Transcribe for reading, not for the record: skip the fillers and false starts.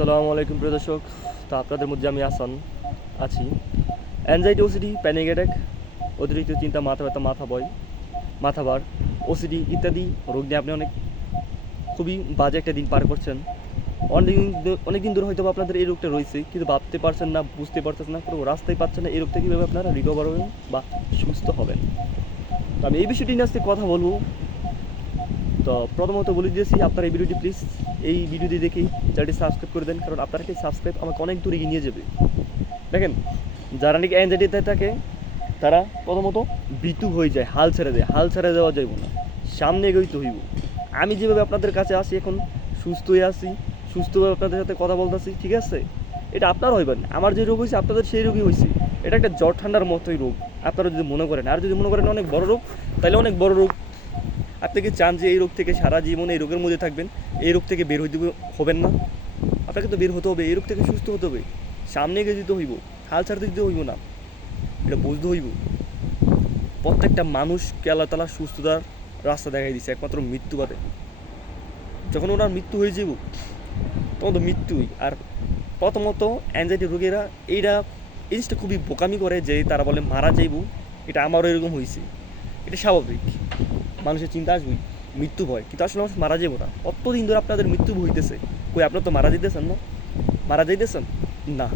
আসসালামু আলাইকুম প্রিয় দর্শক। তো আপনাদের মধ্যে আমি আসান আছি। অ্যাংজাইটি, ওসিডি, প্যানিক অ্যাটাক, অতিরিক্ত চিন্তা, মাথা ব্যথা, মাথা ভয়, মাথা ভার, ওসিডি ইত্যাদি রোগ নিয়ে আপনি খুবই বাজে একটা দিন পার করছেন। অনেক দিন ধরে হয়তো আপনাদের এই রোগটা রয়েছে, কিন্তু ভাবতে পারছেন না, বুঝতে পারছেন না, কোনো রাস্তায় পাচ্ছেন না এই রোগ থেকে কীভাবে আপনারা রিকভার হবেন বা সুস্থ হবেন। তো আমি এই বিষয়টি নিয়ে আজকে কথা বলবো। তো প্রথমত বলে দিয়েছি, আপনারা এই ভিডিওটি প্লিজ এই ভিডিওটি দেখেই চ্যানেলটি সাবস্ক্রাইব করে দেন, কারণ আপনার কি সাবস্ক্রাইব আমাকে অনেক দূরে এগিয়ে নিয়ে যাবে। দেখেন, যারা নাকি অ্যাংজাইটিতে থাকে তারা প্রথমত ভীতু হয়ে যায়, হাল ছেড়ে দেয়। হাল ছেড়ে দেওয়া যাইব না, সামনে এগোইতে হইব। আমি যেভাবে আপনাদের কাছে আসি এখন, সুস্থ হয়ে আসি, সুস্থভাবে আপনাদের সাথে কথা বলতেছি, ঠিক আছে? এটা আপনার হইবেন, আমার যে রোগ হয়েছে আপনাদের সেই রোগই হয়েছে। এটা একটা জ্বর ঠান্ডার মতোই রোগ, আপনারা যদি মনে করেন। আর যদি মনে করেন অনেক বড় রোগ, তাহলে অনেক বড় রোগ। আপনি কি চান যে এই রোগ থেকে সারা জীবন এই রোগের মধ্যে থাকবেন, এই রোগ থেকে বের হইতে হবেন না? আপনাকে তো বের হতে হবে, এই রোগ থেকে সুস্থ হতে হবে, সামনে এগিয়ে যেতে হইব, হাল ছাড়তে দিতে হইব না। এটা বুঝতে হইব। প্রত্যেকটা মানুষকে আল্লাহ তাআলা সুস্থতার রাস্তা দেখাই দিচ্ছে, একমাত্র মৃত্যু বাদে। যখন ওনার মৃত্যু হয়ে যাব তখন তো মৃত্যুই। আর প্রথমত অ্যাংজাইটি রোগীরা এই জিনিসটা খুবই বোকামি করে, যে তারা বলে মারা যাইব। এটা আমারও এরকম হয়েছে, এটা স্বাভাবিক, মানুষের চিন্তা আসবেই, মৃত্যু ভয়। কিন্তু আসলে মানুষ মারা যাবো না। কতদিন ধরে আপনাদের মৃত্যু হইতেছে, কই আপনার তো মারা যাইতেছেন না? মারা যাইতেছেন না।